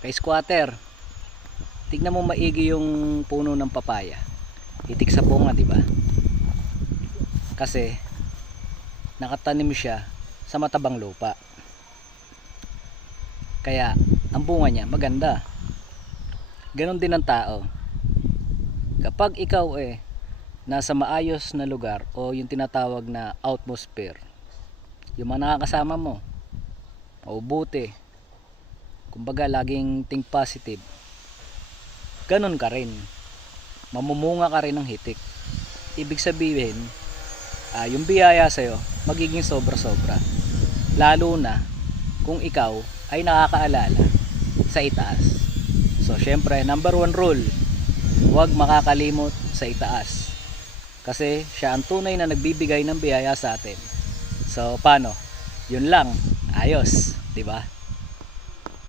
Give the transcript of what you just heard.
Kay squatter, tignan mo maigi yung puno ng papaya. Hitik sa bunga, di ba? Kasi nakatanim siya sa matabang lupa. Kaya ang bunga niya maganda. Ganon din ang tao. Kapag ikaw nasa maayos na lugar o yung tinatawag na atmosphere, yung mga nakakasama mo, mabubuti, kumbaga laging think positive, ganon ka rin, mamumunga ka rin ng hitik. Ibig sabihin, yung biyaya sa'yo magiging sobra-sobra, lalo na kung ikaw ay nakakaalala sa itaas. So syempre, number one rule, huwag makakalimot sa itaas, kasi siya ang tunay na nagbibigay ng biyaya sa atin. So paano? Yun lang, ayos, 'di ba?